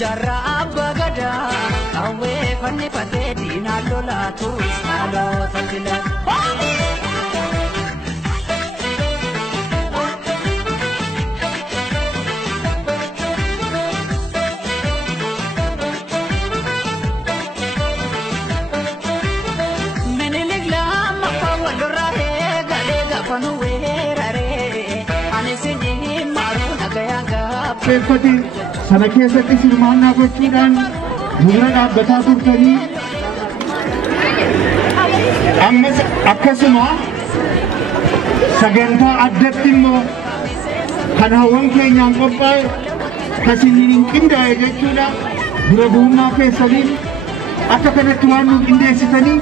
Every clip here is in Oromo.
Jarra abba gada awe fanni fate dina lola tu salo tatila Meneligla maqawal rahe gale gafanu werare anisini maru nagayaga Kefati sana keessatti sirmaannaa gochuudhaan dura dhaabbataa turtanii ammas akkasuma sagantaa addatti immoo kan hawwan keenyaan qophaa'e kasiniin hin qindaa'e jechuudha dura bu'ummaa keessaniin akka kanatti waan nu qindeessitanii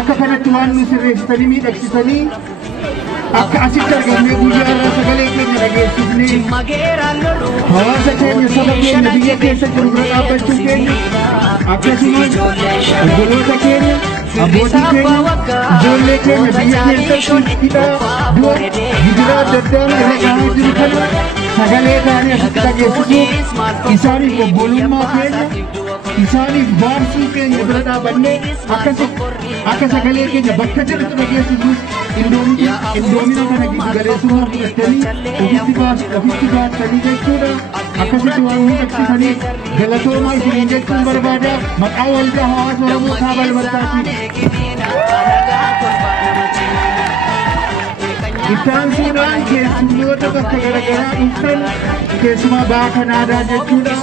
akka kanatti waan nu sirreessitanii miidhagsitanii akka asitti argamnee guyyaa irraa sagalee keenya dhageessifnee hawaasa keenya saba keenya biyya keessa jiru bira dhaabbachuu keenya akkasumas obboloota keenya abbootii keenya ijoollee keenya biyya keessatti hidhaa du'a gidiraa adda addaan irra gahaa jiru kana sagalee isaanii asitti dhageessisuuf isaaniif obbolummaa keenya isaaniif baarsuu keenya bira dhaabannee akka sagalee keenya bakka jirtu dhageessisuuf indoomina kana gidduugaleessummaa fudhattanii ofitti baastanii jechuudha akkasitti waan miidhagsitaniif galatoomaa isiniin jechuun barbaada maqaa waldaa hawaasa Oromoo Kaaba Albartaatiin. Isaan suuraan keessummoota bakka garaagaraa dhuftan keessumaa baha Kanaadaa jechuudha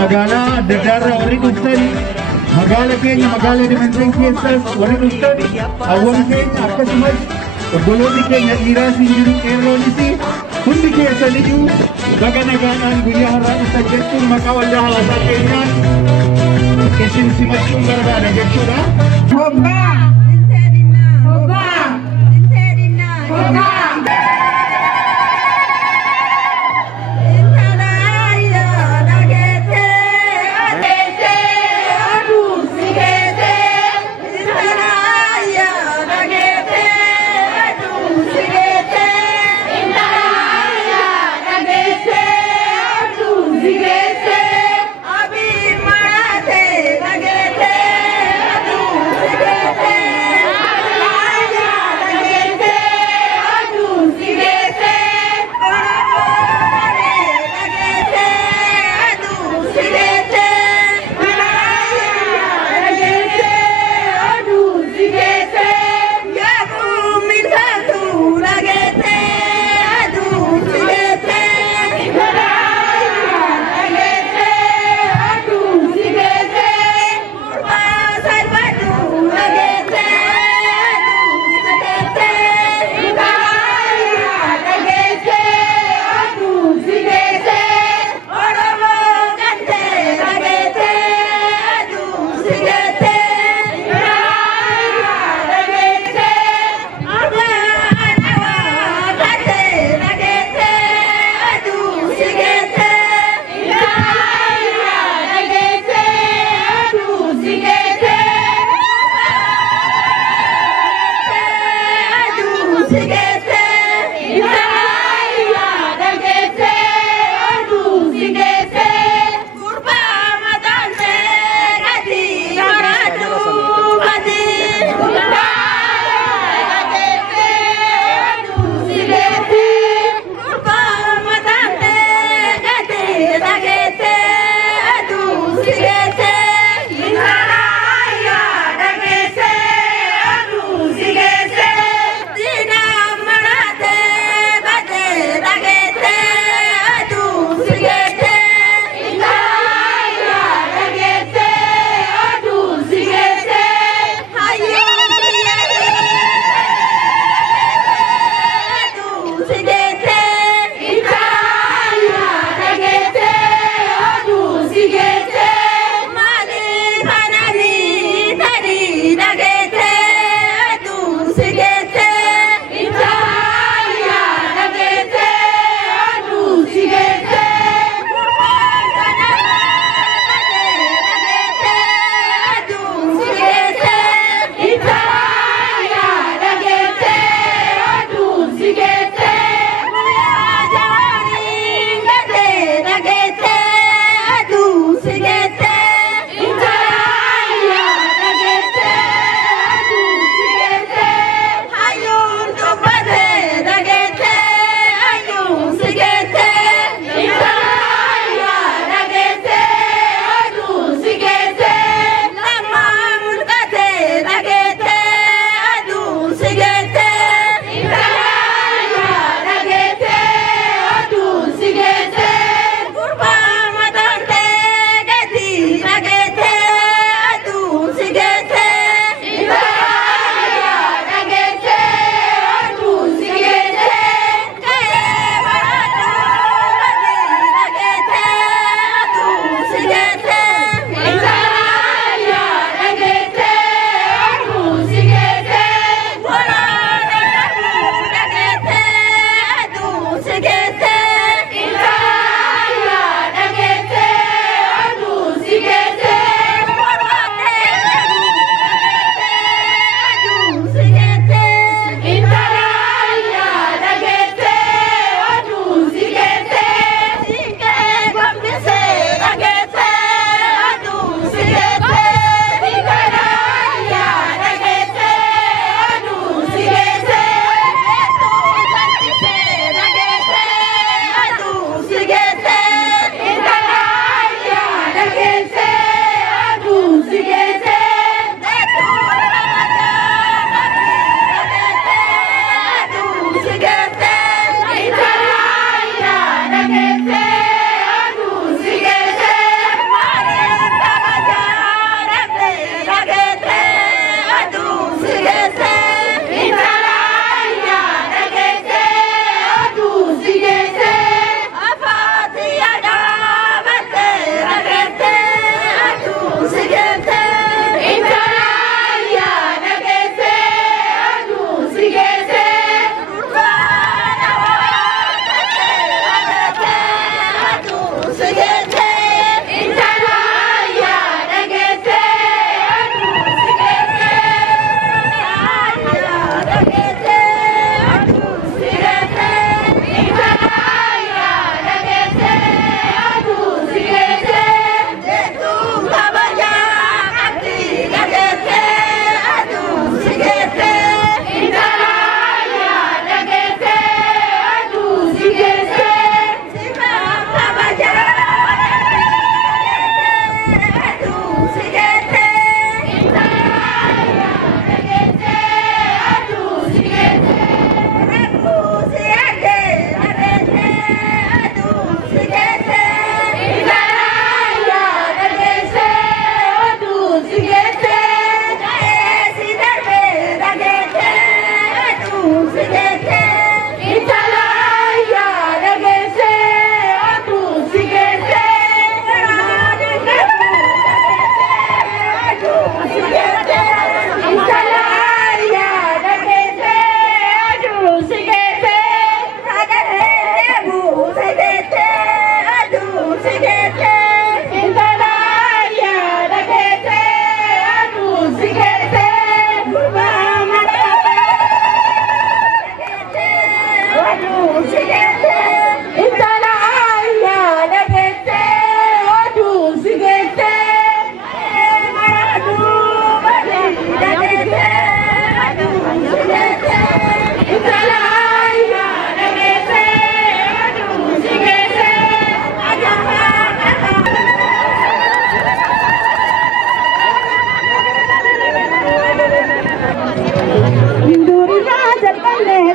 magaalaa adda addaarraa warri dhuftan magaala keenya magaala Edmonton keessas warri dhuftan hawwan keenya akkasumas obboloonni keenya dhiiraas hin jiru qeerroonis hundi keessaniyyuu baga nagaadhaan guyyaa har'aa dhuftan jechuun maqaa waldaa hawaasaa keenyaan isin simachuun barbaada jechuudha.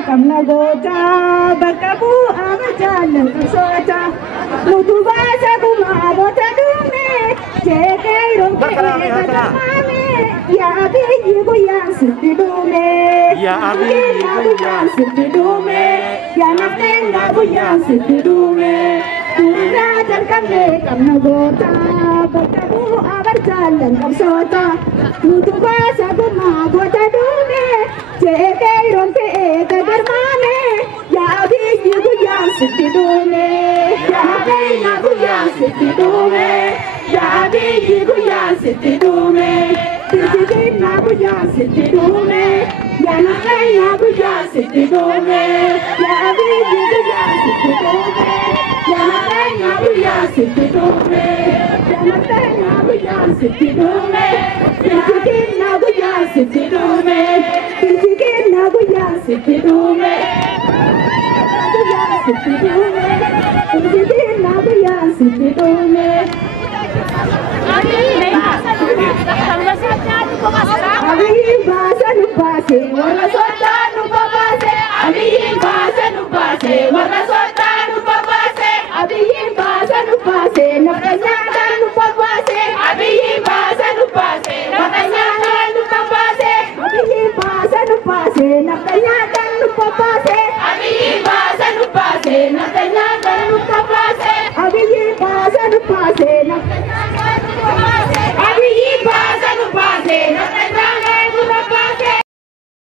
Kamna gota bakabu amajal kasota mutuba saguma bota dume cheke rompe kadamame ya abi yuya sidume ya abi yuya sidume ya natenga buya sidume tuna jalkamne kamna gota bakabu amajal kasota mutuba saguma bota dume cheke rompe kadamame ya abi yuya sidume ya natenga buya sidume ya abi yuya sidume Tidina buya sidume ya natenga buya sidume ya abi yuya sidume Jamatanya buya sititume, jamatanya buya sititume, pinchikin na buya sititume, pinchikin na buya sititume, buya sititume, pinchikin na buya sititume. Abhi basa nu base, wala sota nu babase. Abhi basa nu base, wala sota nu babase. Abhi basa nu base, na kanya nu babase. Abhi basa nu base, na kanya nu babase. Abhi basa nu base, na kanya nu babase. Abhi basa nu base, na kanya nu babase. Abhi basa nu base, na kanya nu babase. Abhi basa nu base, na